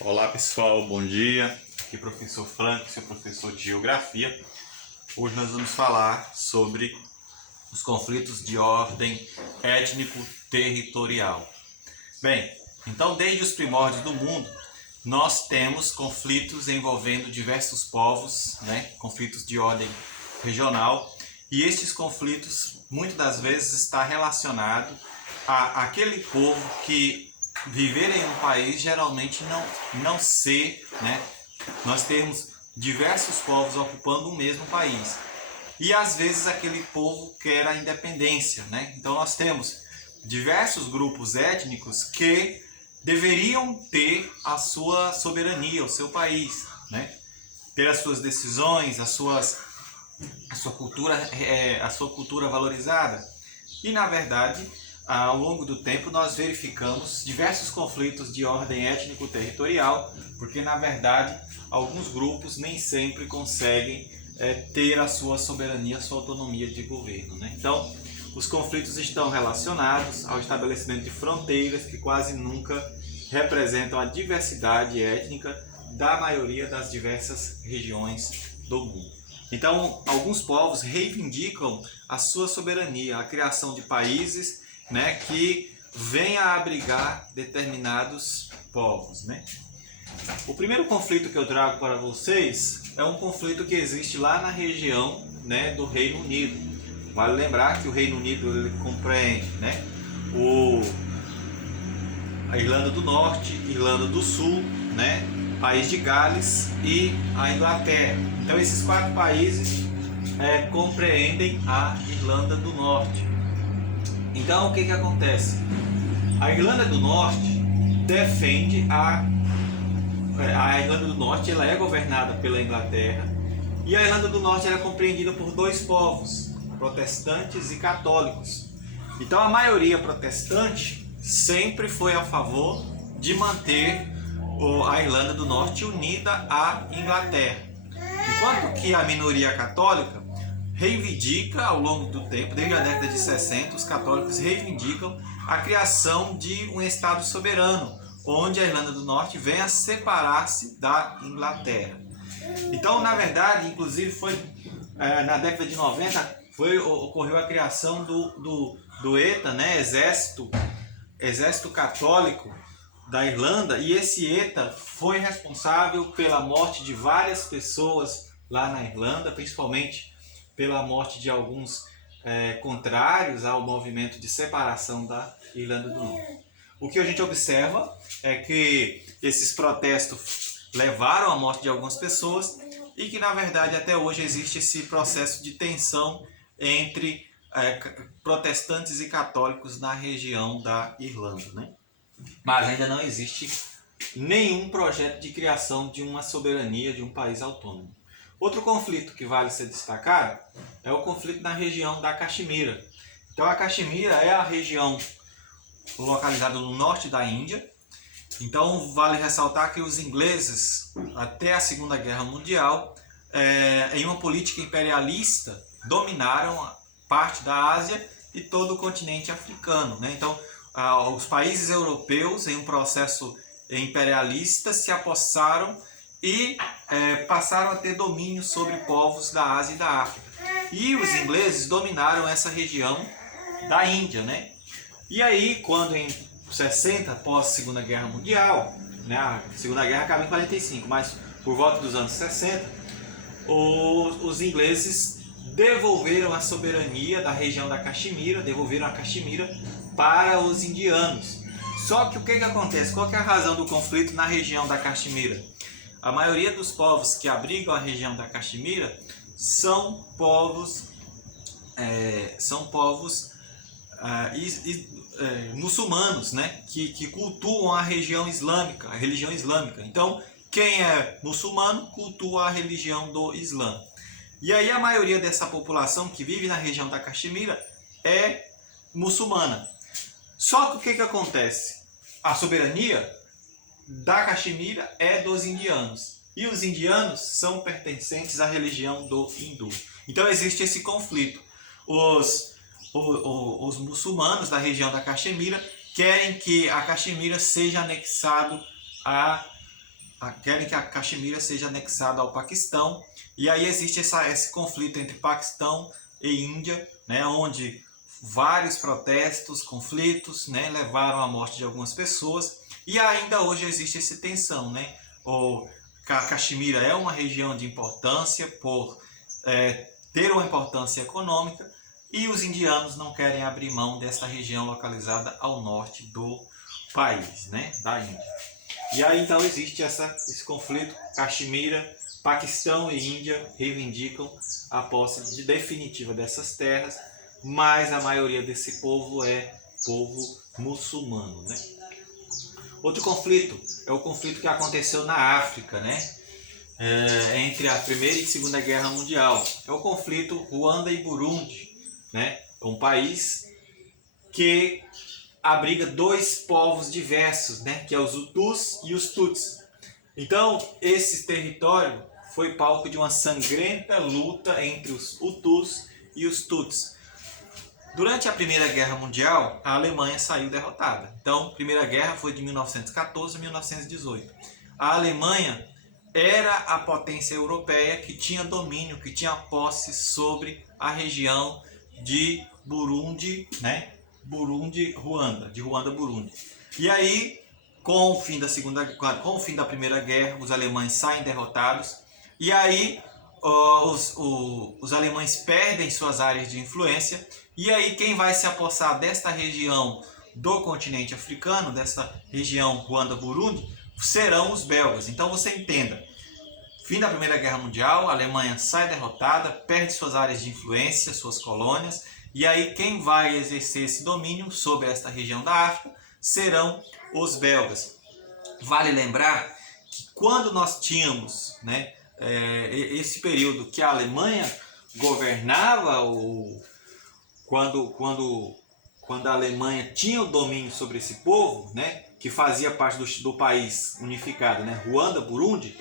Olá pessoal, bom dia. Aqui é o professor Franco, seu professor de Geografia. Hoje nós vamos falar sobre os conflitos de ordem étnico-territorial. Bem, então desde os primórdios do mundo, nós temos conflitos envolvendo diversos povos, conflitos de ordem regional, e estes conflitos muitas das vezes está relacionado àquele povo que viver em um país geralmente não ser, nós temos diversos povos ocupando o mesmo país. E às vezes aquele povo quer a independência, Então nós temos diversos grupos étnicos que deveriam ter a sua soberania, o seu país, Ter as suas decisões, a sua cultura valorizada. E na verdade, ao longo do tempo, nós verificamos diversos conflitos de ordem étnico-territorial, porque na verdade alguns grupos nem sempre conseguem ter a sua soberania, a sua autonomia de governo, Então, os conflitos estão relacionados ao estabelecimento de fronteiras que quase nunca representam a diversidade étnica da maioria das diversas regiões do mundo. Então, alguns povos reivindicam a sua soberania, a criação de países que venha a abrigar determinados povos, O primeiro conflito que eu trago para vocês é um conflito que existe lá na região, do Reino Unido. Vale lembrar que o Reino Unido ele compreende, a Irlanda do Norte, Irlanda do Sul, País de Gales e a Inglaterra. Então esses quatro países compreendem a Irlanda do Norte. Então o que acontece? A Irlanda do Norte defende a Irlanda do Norte, ela é governada pela Inglaterra, e a Irlanda do Norte ela é compreendida por dois povos, protestantes e católicos. Então a maioria protestante sempre foi a favor de manter a Irlanda do Norte unida à Inglaterra, enquanto que a minoria católica reivindica ao longo do tempo, desde a década de 60, os católicos reivindicam a criação de um Estado soberano, onde a Irlanda do Norte venha a separar-se da Inglaterra. Então, na verdade, inclusive foi na década de 90, ocorreu a criação do ETA, Exército Católico da Irlanda, e esse ETA foi responsável pela morte de várias pessoas lá na Irlanda, principalmente pela morte de alguns contrários ao movimento de separação da Irlanda do Norte. O que a gente observa é que esses protestos levaram à morte de algumas pessoas e que, na verdade, até hoje existe esse processo de tensão entre protestantes e católicos na região da Irlanda, Mas ainda não existe nenhum projeto de criação de uma soberania de um país autônomo. Outro conflito que vale ser destacado é o conflito na região da Caxemira. Então a Caxemira é a região localizada no norte da Índia. Então vale ressaltar que os ingleses, até a Segunda Guerra Mundial, em uma política imperialista, dominaram parte da Ásia e todo o continente africano, Então os países europeus, em um processo imperialista, se apossaram e passaram a ter domínio sobre povos da Ásia e da África. E os ingleses dominaram essa região da Índia, E aí, quando em 60, após a Segunda Guerra Mundial, a Segunda Guerra acaba em 45, mas por volta dos anos 60, os ingleses devolveram a soberania da região da Caxemira, devolveram a Caxemira para os indianos. Só que o que acontece? Qual que é a razão do conflito na região da Caxemira? A maioria dos povos que abrigam a região da Caxemira são povos muçulmanos, que cultuam a religião islâmica. Então, quem é muçulmano cultua a religião do Islã. E aí a maioria dessa população que vive na região da Caxemira é muçulmana. Só que o que acontece? A soberania da Caxemira é dos indianos. E os indianos são pertencentes à religião do hindu. Então existe esse conflito. Os muçulmanos da região da Caxemira querem que a Caxemira seja anexado querem que a Caxemira seja anexada ao Paquistão. E aí existe esse conflito entre Paquistão e Índia, né, onde vários protestos, conflitos, né, levaram à morte de algumas pessoas. E ainda hoje existe essa tensão, né? A Caxemira é uma região de importância por ter uma importância econômica, e os indianos não querem abrir mão dessa região localizada ao norte do país, né, da Índia. E aí então existe esse conflito. Caxemira, Paquistão e Índia reivindicam a posse definitiva dessas terras, mas a maioria desse povo é povo muçulmano, né? Outro conflito é o conflito que aconteceu na África, né? Entre a Primeira e Segunda Guerra Mundial. É o conflito Ruanda e Burundi, né? É um país que abriga dois povos diversos, né? Que é os Hutus e os Tutsis. Então, esse território foi palco de uma sangrenta luta entre os Hutus e os Tutsis. Durante a Primeira Guerra Mundial, a Alemanha saiu derrotada. Então, a Primeira Guerra foi de 1914 a 1918. A Alemanha era a potência europeia que tinha domínio, que tinha posse sobre a região de Burundi, né? Ruanda, de Ruanda, Burundi. E aí, com o fim da Primeira Guerra, os alemães saem derrotados. E aí, os alemães perdem suas áreas de influência. E aí quem vai se apossar desta região do continente africano, dessa região Ruanda-Burundi, serão os belgas. Então você entenda, fim da Primeira Guerra Mundial, a Alemanha sai derrotada, perde suas áreas de influência, suas colônias, e aí quem vai exercer esse domínio sobre esta região da África serão os belgas. Vale lembrar que quando nós tínhamos, né, esse período que a Alemanha governava, quando a Alemanha tinha o domínio sobre esse povo, né, que fazia parte do país unificado, né, Ruanda, Burundi,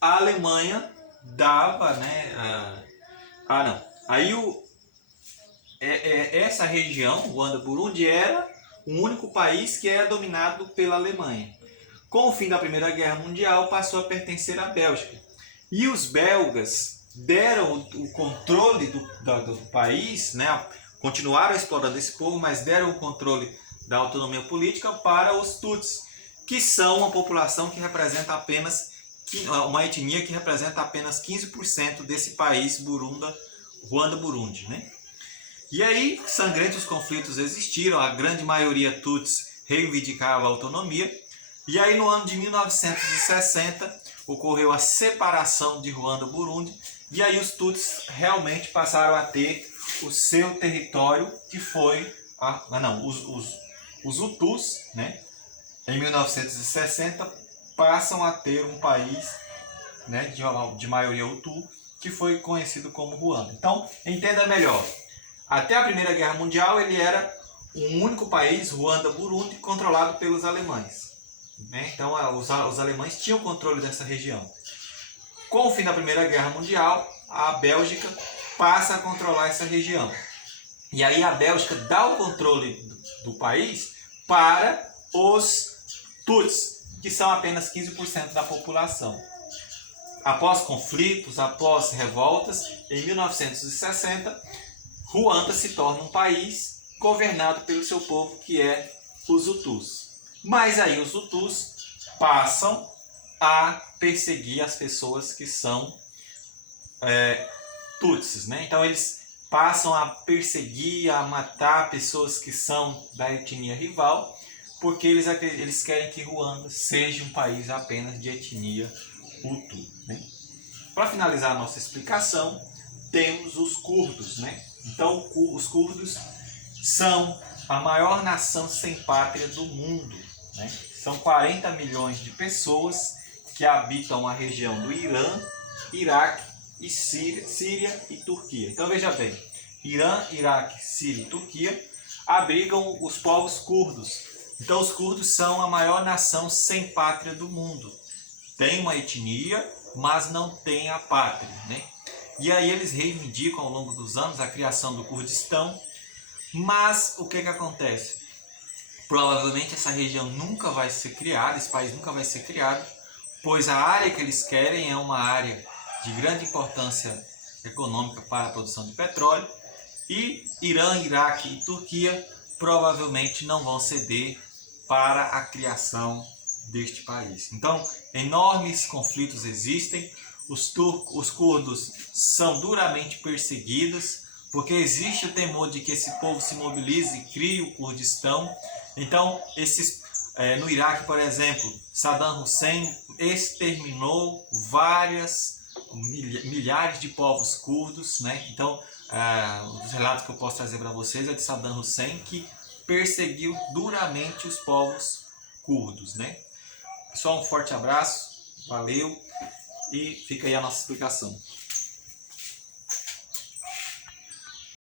a Alemanha dava, né, essa região, Ruanda, Burundi, era o único país que era dominado pela Alemanha. Com o fim da Primeira Guerra Mundial, passou a pertencer à Bélgica. E os belgas deram o controle do país, né? Continuaram explorando esse povo, mas deram o controle da autonomia política para os Tutsis, que são uma população que representa apenas, uma etnia que representa apenas 15% desse país, Ruanda-Burundi, né? E aí, sangrentos conflitos existiram, a grande maioria Tutsis reivindicava a autonomia, e aí no ano de 1960 ocorreu a separação de Ruanda-Burundi, e aí os Tutsis realmente passaram a ter o seu território, que foi os Hutus, né? Em 1960 passam a ter um país, né, de maioria Hutu, que foi conhecido como Ruanda. Então, entenda melhor. Até a Primeira Guerra Mundial ele era um único país, Ruanda-Burundi, controlado pelos alemães, né? Então os alemães tinham controle dessa região. Com o fim da Primeira Guerra Mundial, a Bélgica passa a controlar essa região. E aí a Bélgica dá o controle do país para os Tutsis, que são apenas 15% da população. Após conflitos, após revoltas, em 1960, Ruanda se torna um país governado pelo seu povo, que é os Hutus. Mas aí os Hutus passam a perseguir as pessoas que são Tutsis, né? Então eles passam a perseguir, a matar pessoas que são da etnia rival, porque eles querem que Ruanda seja um país apenas de etnia Hutu, né? Para finalizar a nossa explicação, temos os curdos, né? Então os curdos são a maior nação sem pátria do mundo, né? São 40 milhões de pessoas que habitam a região do Irã, Iraque e Síria e Turquia. Então veja bem, Irã, Iraque, Síria e Turquia abrigam os povos curdos. Então os curdos são a maior nação sem pátria do mundo. Tem uma etnia, mas não tem a pátria, né? E aí eles reivindicam ao longo dos anos a criação do Kurdistão, mas o que acontece? Provavelmente essa região nunca vai ser criada, esse país nunca vai ser criado, pois a área que eles querem é uma área de grande importância econômica para a produção de petróleo, e Irã, Iraque e Turquia provavelmente não vão ceder para a criação deste país. Então, enormes conflitos existem, os curdos são duramente perseguidos, porque existe o temor de que esse povo se mobilize e crie o Kurdistão. Então, no Iraque, por exemplo, Saddam Hussein exterminou milhares de povos curdos, né? Então, um dos relatos que eu posso trazer para vocês é de Saddam Hussein, que perseguiu duramente os povos curdos, né? Pessoal, um forte abraço, valeu, e fica aí a nossa explicação.